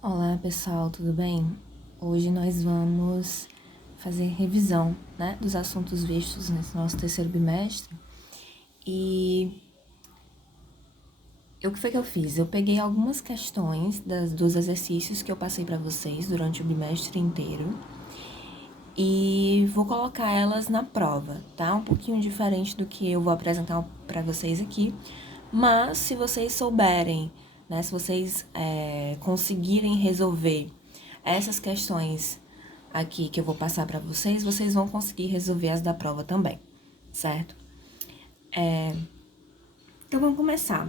Olá pessoal, tudo bem? Hoje nós vamos fazer revisão, dos assuntos vistos nesse nosso terceiro bimestre. E o que foi que eu fiz? Eu peguei algumas questões dos exercícios que eu passei para vocês durante o bimestre inteiro e vou colocar elas na prova, tá? Um pouquinho diferente do que eu vou apresentar para vocês aqui, mas se vocês souberem, se vocês conseguirem resolver essas questões aqui que eu vou passar para vocês, vocês vão conseguir resolver as da prova também, certo? Então, vamos começar.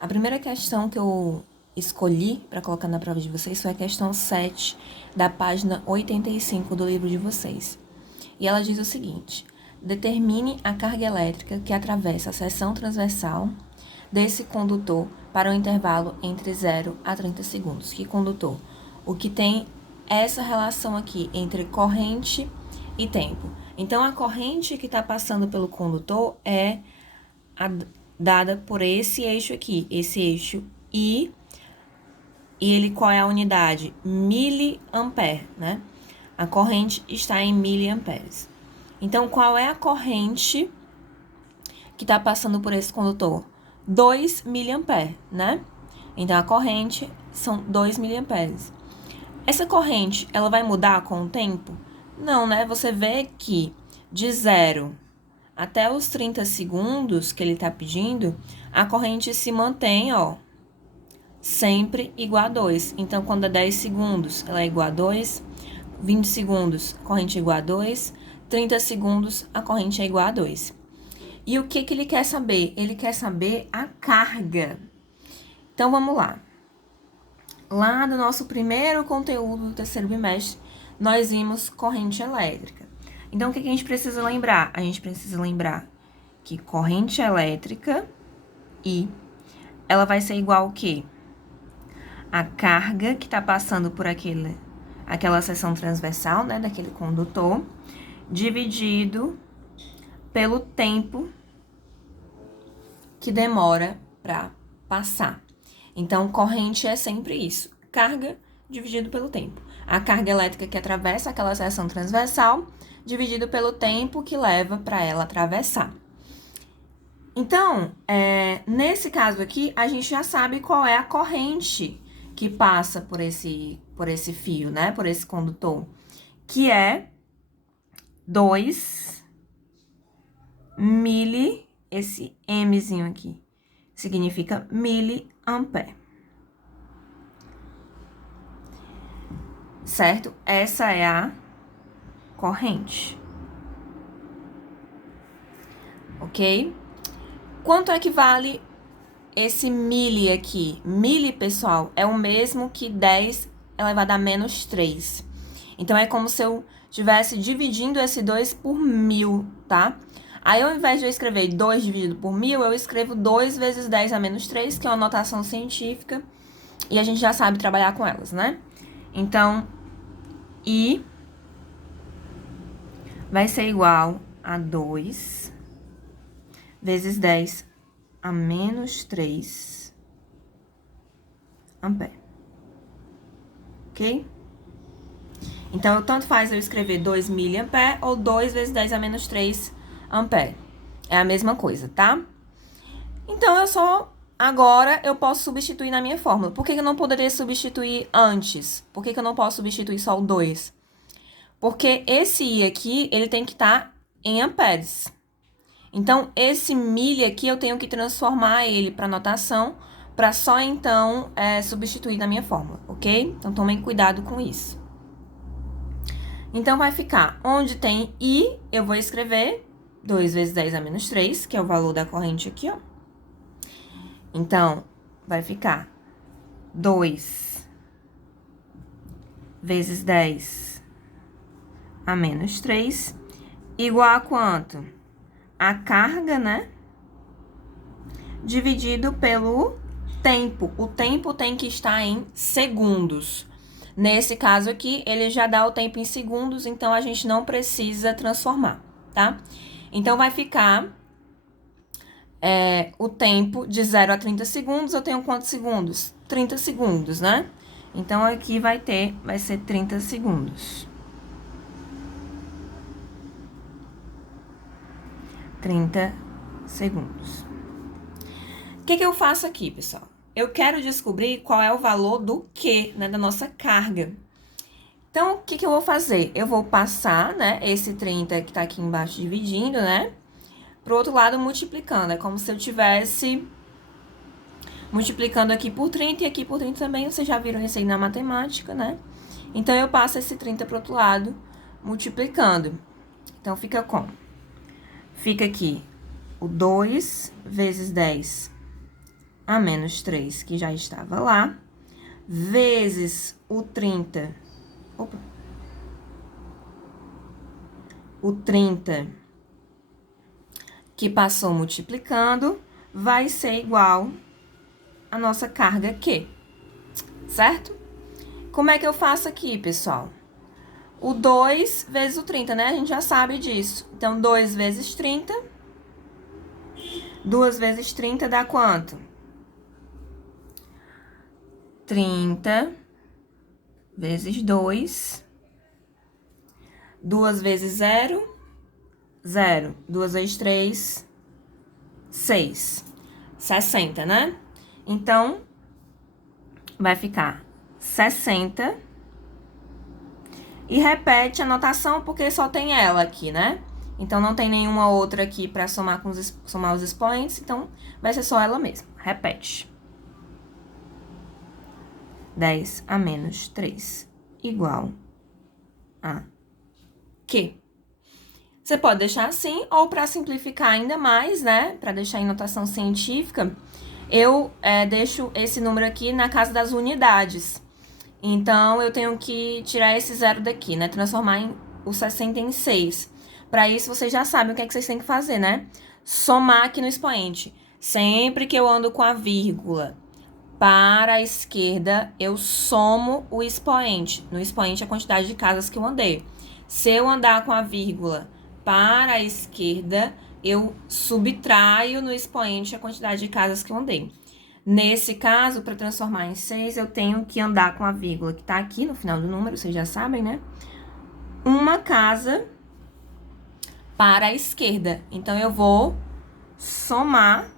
A primeira questão que eu escolhi para colocar na prova de vocês foi a questão 7, da página 85 do livro de vocês. E ela diz o seguinte: determine a carga elétrica que atravessa a seção transversal desse condutor para um intervalo entre 0 a 30 segundos. Que condutor? O que tem essa relação aqui entre corrente e tempo. Então, a corrente que está passando pelo condutor é dada por esse eixo aqui, esse eixo I, e ele, qual é a unidade? Miliampere, né? A corrente está em miliamperes. Então, qual é a corrente que está passando por esse condutor? 2 miliamperes, né? Então, a corrente são 2 miliamperes. Essa corrente, ela vai mudar com o tempo? Não, né? Você vê que de 0 até os 30 segundos que ele está pedindo, a corrente se mantém, ó, sempre igual a 2. Então, quando é 10 segundos, ela é igual a 2. 20 segundos, a corrente é igual a 2. 30 segundos, a corrente é igual a 2. E o que ele quer saber? Ele quer saber a carga. Então, vamos lá. Lá no nosso primeiro conteúdo do terceiro bimestre, nós vimos corrente elétrica. Então, o que a gente precisa lembrar? A gente precisa lembrar que corrente elétrica, I, ela vai ser igual ao quê? A carga que está passando por aquela seção transversal, né, daquele condutor, dividido pelo tempo que demora para passar. Então, corrente é sempre isso, carga dividido pelo tempo. A carga elétrica que atravessa aquela seção transversal, dividido pelo tempo que leva para ela atravessar. Então, nesse caso aqui, a gente já sabe qual é a corrente que passa por esse fio, né? Por esse condutor, que é 2 mili, esse Mzinho aqui, significa miliampere. Certo? Essa é a corrente. Ok? Quanto é que vale esse mili aqui? Mili, pessoal, é o mesmo que 10 elevado a menos 3. Então, é como se eu estivesse dividindo esse 2 por 1000, tá? Aí, ao invés de eu escrever 2 dividido por 1000, eu escrevo 2 vezes 10 a menos 3, que é uma notação científica, e a gente já sabe trabalhar com elas, né? Então, I vai ser igual a 2 vezes 10 a menos 3 ampere. Ok? Então, tanto faz eu escrever 2 miliampere ou 2 vezes 10 a menos 3 ampere. É a mesma coisa, tá? Então, agora eu posso substituir na minha fórmula. Por que eu não poderia substituir antes? Por que eu não posso substituir só o 2? Porque esse I aqui, ele tem que estar em amperes. Então, esse milha aqui, eu tenho que transformar ele para notação, para só, então, substituir na minha fórmula, ok? Então, tomem cuidado com isso. Então, vai ficar, onde tem I, eu vou escrever 2 vezes 10 a menos 3, que é o valor da corrente aqui, ó. Então, vai ficar 2 vezes 10 a menos 3, igual a quanto? A carga, né? Dividido pelo tempo. O tempo tem que estar em segundos. Nesse caso aqui, ele já dá o tempo em segundos, então a gente não precisa transformar, tá? Então, vai ficar o tempo de 0 a 30 segundos. Eu tenho quantos segundos? 30 segundos, né? Então, aqui vai ser 30 segundos. 30 segundos. O que eu faço aqui, pessoal? Eu quero descobrir qual é o valor do Q, né, da nossa carga. Então, o que eu vou fazer? Eu vou passar, né, esse 30 que tá aqui embaixo dividindo, né, pro outro lado multiplicando. É como se eu tivesse multiplicando aqui por 30 e aqui por 30 também. Vocês já viram isso aí na matemática, né? Então, eu passo esse 30 pro outro lado multiplicando. Então, fica como? Fica aqui o 2 vezes 10 a menos 3, que já estava lá, vezes o 30. Opa. O 30 que passou multiplicando vai ser igual a nossa carga Q, certo? Como é que eu faço aqui, pessoal? O 2 vezes o 30, né? A gente já sabe disso. Então, 2 vezes 30. 2 vezes 30 dá quanto? 30 vezes 2. 2 vezes 0, 0. 2 vezes 3, 6. 60, né? Então, vai ficar 60. E repete a notação porque só tem ela aqui, né? Então, não tem nenhuma outra aqui para somar os expoentes, então vai ser só ela mesma. Repete. 10 a menos 3 igual a Q. Você pode deixar assim, ou para simplificar ainda mais, né? Para deixar em notação científica, eu deixo esse número aqui na casa das unidades. Então, eu tenho que tirar esse zero daqui, né? Transformar o 60 em 6. Para isso, vocês já sabem o que é que vocês têm que fazer, né? Somar aqui no expoente. Sempre que eu ando com a vírgula para a esquerda, eu somo o expoente. No expoente, a quantidade de casas que eu andei. Se eu andar com a vírgula para a esquerda, eu subtraio no expoente a quantidade de casas que eu andei. Nesse caso, para transformar em 6, eu tenho que andar com a vírgula que tá aqui no final do número, vocês já sabem, né? Uma casa para a esquerda. Então, eu vou somar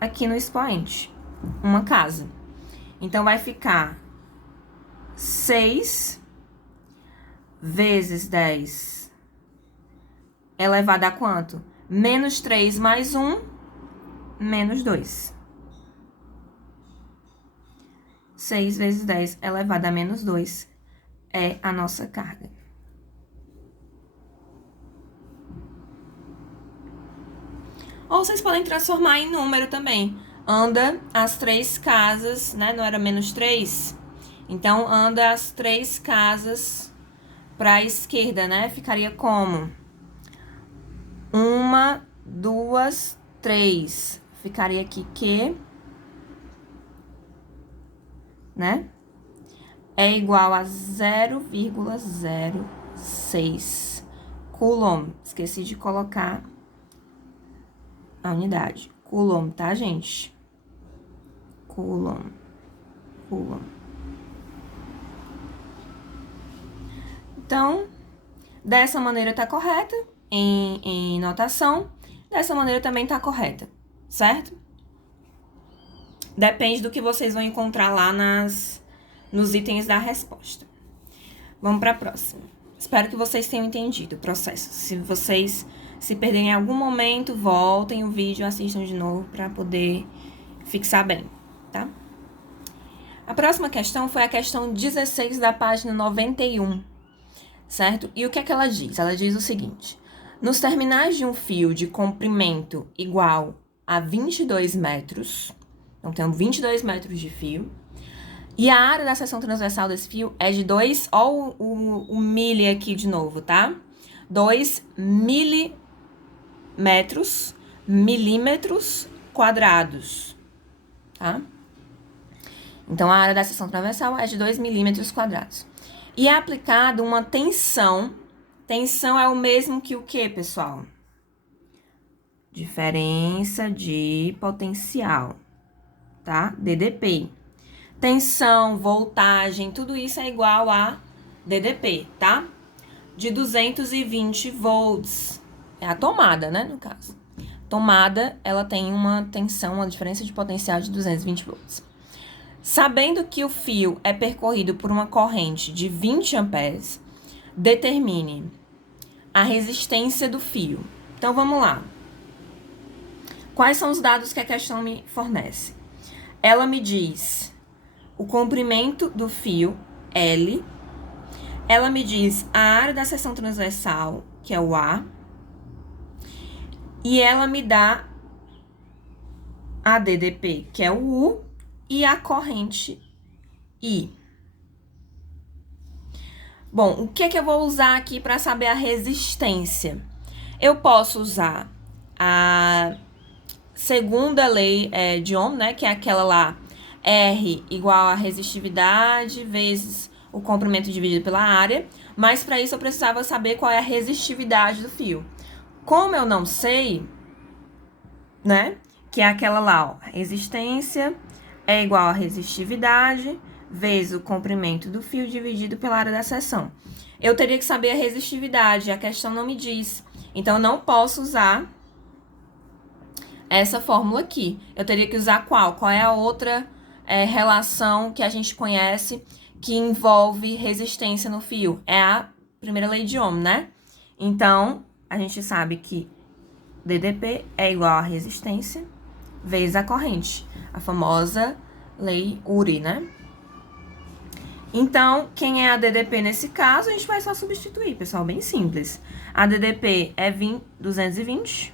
aqui no expoente. Uma casa. Então, vai ficar 6 vezes 10 elevado a quanto? Menos 3 mais 1, menos 2. 6 vezes 10 elevado a menos 2 é a nossa carga. Ou vocês podem transformar em número também. Anda as 3 casas, né? Não era menos 3? Então, anda as 3 casas para a esquerda, né? Ficaria como? 1, 2, 3. Ficaria aqui que, né? É igual a 0,06 coulomb. Esqueci de colocar a unidade. Coulomb, tá, gente? Coulomb. Então, dessa maneira tá correta em notação. Dessa maneira também tá correta, certo? Depende do que vocês vão encontrar lá nos itens da resposta. Vamos para a próxima. Espero que vocês tenham entendido o processo. Se vocês se perderem em algum momento, voltem o vídeo, assistam de novo para poder fixar bem, tá? A próxima questão foi a questão 16 da página 91, certo? E o que é que ela diz? Ela diz o seguinte: nos terminais de um fio de comprimento igual a 22 metros, então tem 22 metros de fio, e a área da seção transversal desse fio é de 2, ó o milli aqui de novo, tá? 2 milímetros quadrados, tá? Então, a área da seção transversal é de 2 milímetros quadrados. E é aplicada uma tensão. Tensão é o mesmo que o quê, pessoal? Diferença de potencial, tá? DDP. Tensão, voltagem, tudo isso é igual a DDP, tá? De 220 volts. É a tomada, né, no caso. Tomada, ela tem uma tensão, uma diferença de potencial de 220 volts. Sabendo que o fio é percorrido por uma corrente de 20 amperes, determine a resistência do fio. Então, vamos lá. Quais são os dados que a questão me fornece? Ela me diz o comprimento do fio, L. Ela me diz a área da seção transversal, que é o A. E ela me dá a DDP, que é o U, e a corrente I. Bom, o que eu vou usar aqui para saber a resistência? Eu posso usar a segunda lei de Ohm, né, que é aquela lá, R igual a resistividade vezes o comprimento dividido pela área, mas para isso eu precisava saber qual é a resistividade do fio. Como eu não sei, né, que é aquela lá, ó, resistência é igual a resistividade vezes o comprimento do fio dividido pela área da seção. Eu teria que saber a resistividade, a questão não me diz. Então, eu não posso usar essa fórmula aqui. Eu teria que usar qual? Qual é a outra relação que a gente conhece que envolve resistência no fio? É a primeira lei de Ohm, né? Então, a gente sabe que DDP é igual a resistência vezes a corrente. A famosa lei Uri, né? Então, quem é a DDP nesse caso, a gente vai só substituir, pessoal, bem simples. A DDP é 220.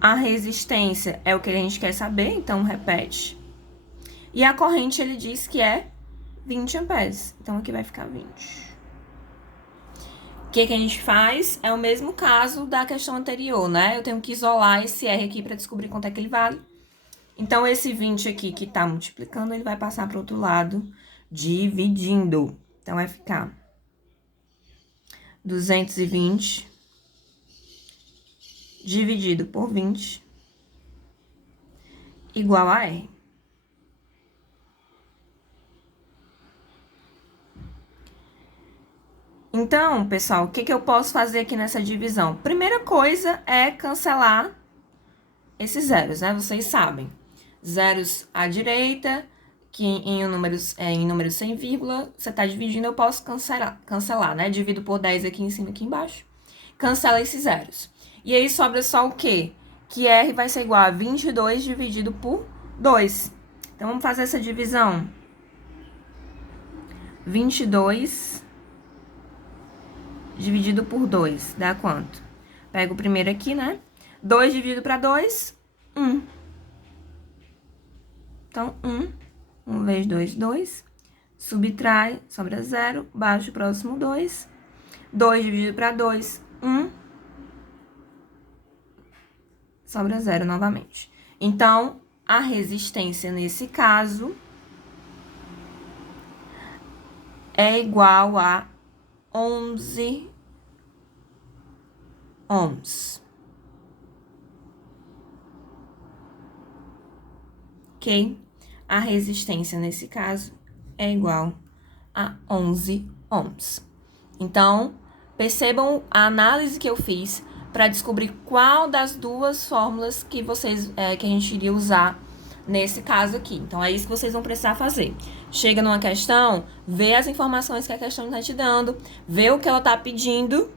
A resistência é o que a gente quer saber, então repete. E a corrente, ele diz que é 20 amperes. Então, aqui vai ficar 20. O que a gente faz? É o mesmo caso da questão anterior, né? Eu tenho que isolar esse R aqui para descobrir quanto é que ele vale. Então, esse 20 aqui que tá multiplicando, ele vai passar para o outro lado, dividindo. Então, vai ficar 220 dividido por 20 igual a R. Então, pessoal, o que eu posso fazer aqui nessa divisão? Primeira coisa é cancelar esses zeros, né? Vocês sabem. Zeros à direita, que em números sem vírgula, você tá dividindo, eu posso cancelar, né? Divido por 10 aqui em cima e aqui embaixo. Cancela esses zeros. E aí sobra só o quê? Que R vai ser igual a 22 dividido por 2. Então, vamos fazer essa divisão. 22 dividido por 2, dá quanto? Pego o primeiro aqui, né? 2 dividido para 2, 1. Então, 1 vezes 2, 2. Subtrai, sobra 0. Baixa o próximo 2. 2 dividido para 2, 1. Sobra 0 novamente. Então, a resistência nesse caso é igual a 11 ohms. Ok? A resistência nesse caso é igual a 11 ohms. Então, percebam a análise que eu fiz para descobrir qual das duas fórmulas que que a gente iria usar nesse caso aqui. Então, é isso que vocês vão precisar fazer. Chega numa questão, vê as informações que a questão está te dando, vê o que ela está pedindo,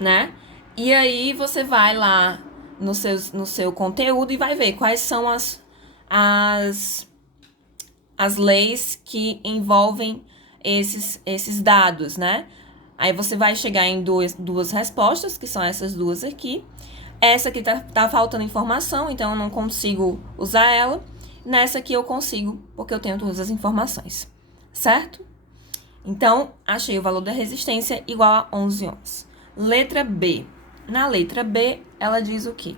né? E aí, você vai lá no seu conteúdo e vai ver quais são as leis que envolvem esses dados, né? Aí você vai chegar em duas respostas, que são essas duas aqui. Essa aqui tá faltando informação, então eu não consigo usar ela. Nessa aqui eu consigo, porque eu tenho todas as informações, certo? Então, achei o valor da resistência igual a 11 ohms. Letra B. Na letra B, ela diz o quê?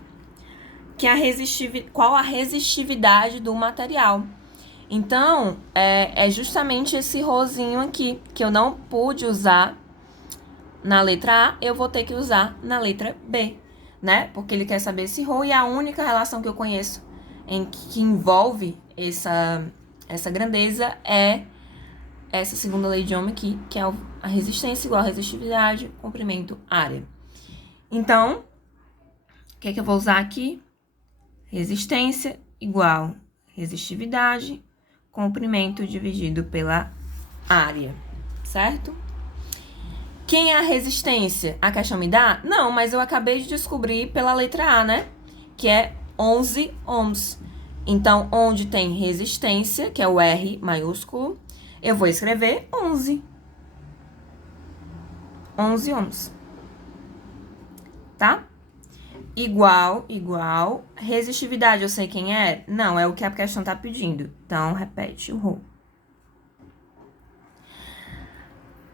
Qual a resistividade do material. Então, é justamente esse rosinho aqui, que eu não pude usar na letra A, eu vou ter que usar na letra B. né? Porque ele quer saber esse ρ, e a única relação que eu conheço que envolve essa grandeza é essa segunda lei de Ohm aqui, que é a resistência igual a resistividade, comprimento, área. Então, o que é que eu vou usar aqui? Resistência igual resistividade, comprimento dividido pela área, certo? Quem é a resistência? A questão me dá? Não, mas eu acabei de descobrir pela letra A, né? Que é 11 ohms. Então, onde tem resistência, que é o R maiúsculo, eu vou escrever 11. 11 ohms. Tá? Igual, resistividade, eu sei quem é? Não, é o que a questão tá pedindo. Então, repete o ρ.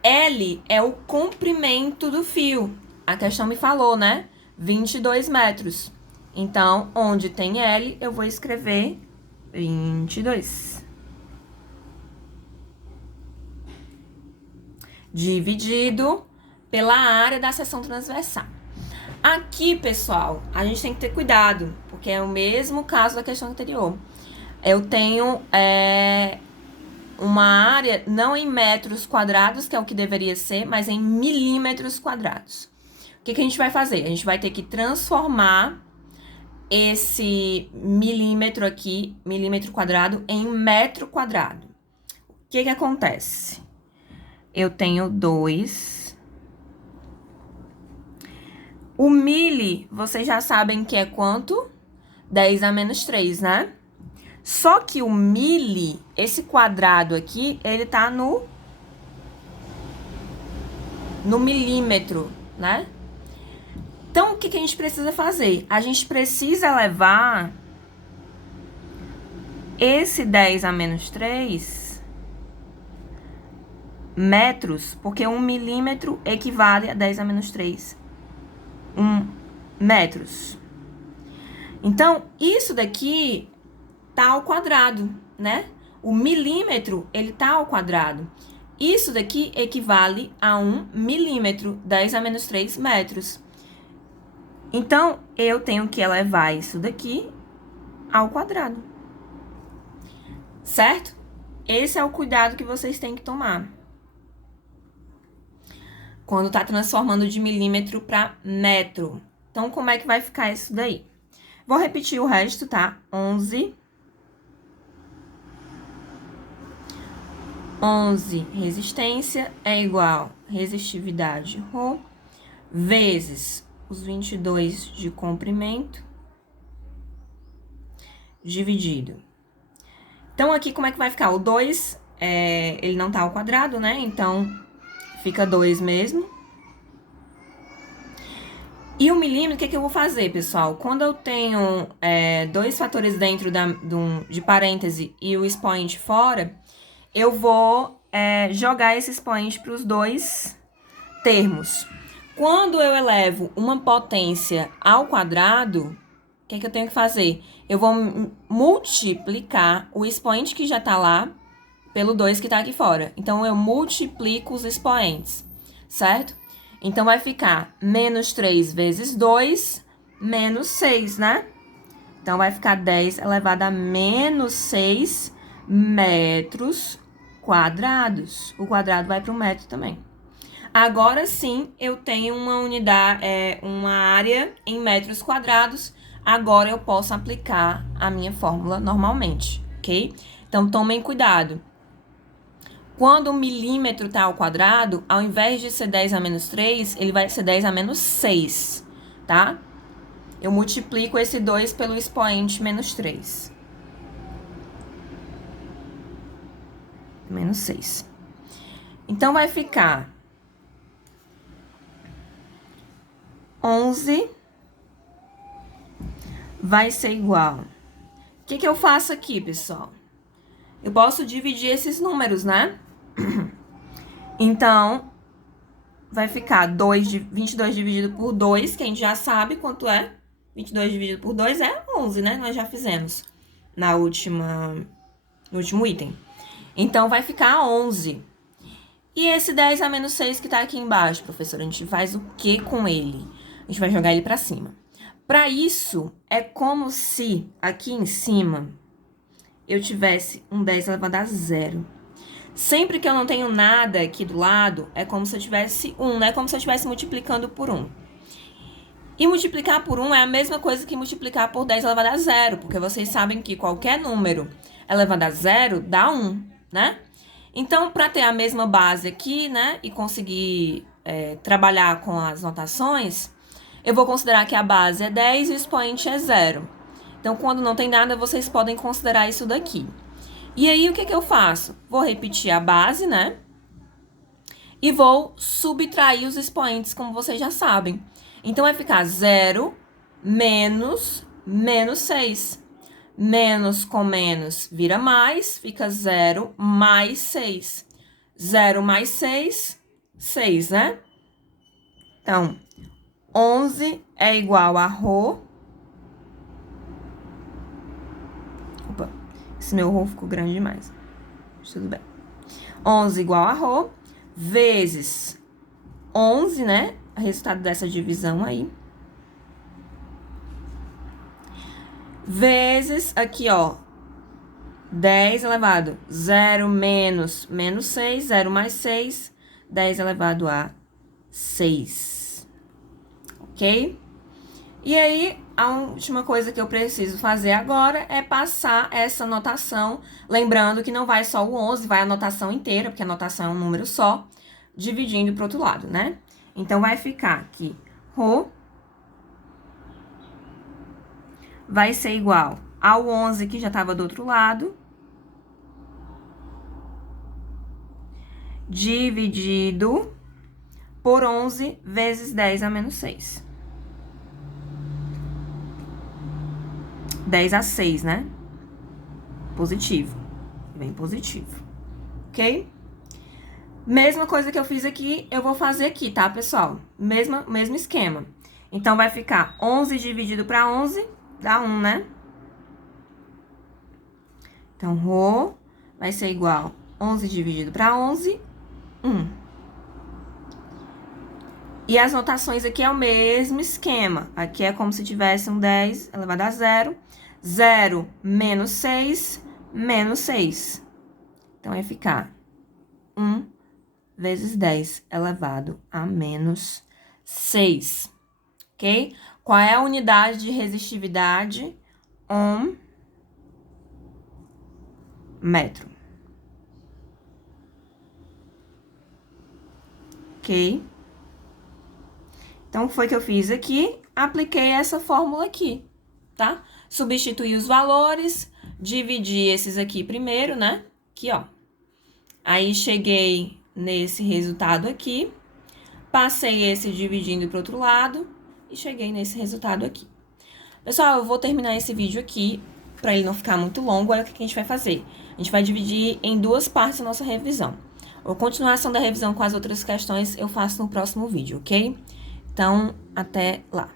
L é o comprimento do fio. A questão me falou, né? 22 metros. Então, onde tem L, eu vou escrever 22. Dividido pela área da seção transversal. Aqui, pessoal, a gente tem que ter cuidado, porque é o mesmo caso da questão anterior. Eu tenho uma área não em metros quadrados, que é o que deveria ser, mas em milímetros quadrados. O que a gente vai fazer? A gente vai ter que transformar esse milímetro aqui, milímetro quadrado, em metro quadrado. O que acontece? Eu tenho 2. O mili, vocês já sabem que é quanto? 10 a menos 3, né? Só que o mili, esse quadrado aqui, ele tá no milímetro, né? Então, o que a gente precisa fazer? A gente precisa levar esse 10 a menos 3 metros, porque 1 milímetro equivale a 10 a menos 3 metros. Então, isso daqui tá ao quadrado, né? O milímetro, ele tá ao quadrado. Isso daqui equivale a 1 milímetro, 10 a menos 3 metros. Então, eu tenho que elevar isso daqui ao quadrado. Certo? Esse é o cuidado que vocês têm que tomar quando tá transformando de milímetro para metro. Então, como é que vai ficar isso daí? Vou repetir o resto, tá? 11 resistência é igual resistividade ρ vezes os 22 de comprimento dividido. Então, aqui como é que vai ficar? O 2, ele não tá ao quadrado, né? Então, fica 2 mesmo. E o milímetro, o que eu vou fazer, pessoal? Quando eu tenho 2 fatores dentro de parêntese e o expoente fora, eu vou jogar esse expoente para os dois termos. Quando eu elevo uma potência ao quadrado, o que eu tenho que fazer? Eu vou multiplicar o expoente que já está lá pelo 2 que está aqui fora. Então, eu multiplico os expoentes, certo? Então, vai ficar menos 3 vezes 2, menos 6, né? Então, vai ficar 10 elevado a menos 6 metros quadrados. O quadrado vai para o metro também. Agora sim, eu tenho uma unidade, uma área em metros quadrados. Agora eu posso aplicar a minha fórmula normalmente, ok? Então, tomem cuidado. Quando o milímetro está ao quadrado, ao invés de ser 10 a menos 3, ele vai ser 10 a menos 6, tá? Eu multiplico esse 2 pelo expoente menos 3. Menos 6. Então, vai ficar 11 vai ser igual. O que eu faço aqui, pessoal? Eu posso dividir esses números, né? Então, vai ficar 22 dividido por 2, que a gente já sabe quanto é. 22 dividido por 2 é 11, né? Nós já fizemos no último item. Então, vai ficar 11. E esse 10 a menos 6 que tá aqui embaixo, professora, a gente faz o que com ele? A gente vai jogar ele pra cima. Para isso, é como se aqui em cima eu tivesse um 10 elevado a zero. Sempre que eu não tenho nada aqui do lado, é como se eu tivesse 1, né? É como se eu estivesse multiplicando por 1. E multiplicar por 1 é a mesma coisa que multiplicar por 10 elevado a zero, porque vocês sabem que qualquer número elevado a zero dá 1, né? Então, para ter a mesma base aqui, né, e conseguir trabalhar com as notações, eu vou considerar que a base é 10 e o expoente é 0. Então, quando não tem nada, vocês podem considerar isso daqui. E aí, o que eu faço? Vou repetir a base, né? E vou subtrair os expoentes, como vocês já sabem. Então, vai ficar 0 menos 6. Menos com menos vira mais, fica 0 mais 6. 0 mais 6, 6, né? Então, 11 é igual a Rho. Opa, esse meu Rho ficou grande demais. Tudo bem. 11 igual a Rho, vezes 11, né? O resultado dessa divisão aí. Vezes, aqui, ó, 10 elevado a 0 menos 6, 0 mais 6, 10 elevado a 6. Ok? E aí, a última coisa que eu preciso fazer agora é passar essa notação, lembrando que não vai só o 11, vai a notação inteira, porque a notação é um número só, dividindo para o outro lado, né? Então, vai ficar aqui, Rho vai ser igual ao 11 que já estava do outro lado, dividido por 11 vezes 10 a menos 6. 10 a 6, né? Positivo. Bem positivo. Ok? Mesma coisa que eu fiz aqui, eu vou fazer aqui, tá, pessoal? Mesmo esquema. Então, vai ficar 11 dividido para 11, dá 1, né? Então, Rho vai ser igual 11 dividido para 11, 1. E as notações aqui é o mesmo esquema. Aqui é como se tivesse um 10 elevado a 0. 0 menos 6, menos 6. Então, vai ficar 1 vezes 10 elevado a menos 6. Ok? Qual é a unidade de resistividade? Ohm metro. Ok? Então, foi o que eu fiz aqui. Apliquei essa fórmula aqui, tá? Substituí os valores, dividi esses aqui primeiro, né? Aqui, ó. Aí, cheguei nesse resultado aqui. Passei esse dividindo para o outro lado e cheguei nesse resultado aqui. Pessoal, eu vou terminar esse vídeo aqui para ele não ficar muito longo. Olha o que a gente vai fazer. A gente vai dividir em 2 partes a nossa revisão. A continuação da revisão com as outras questões eu faço no próximo vídeo, ok? Então, até lá.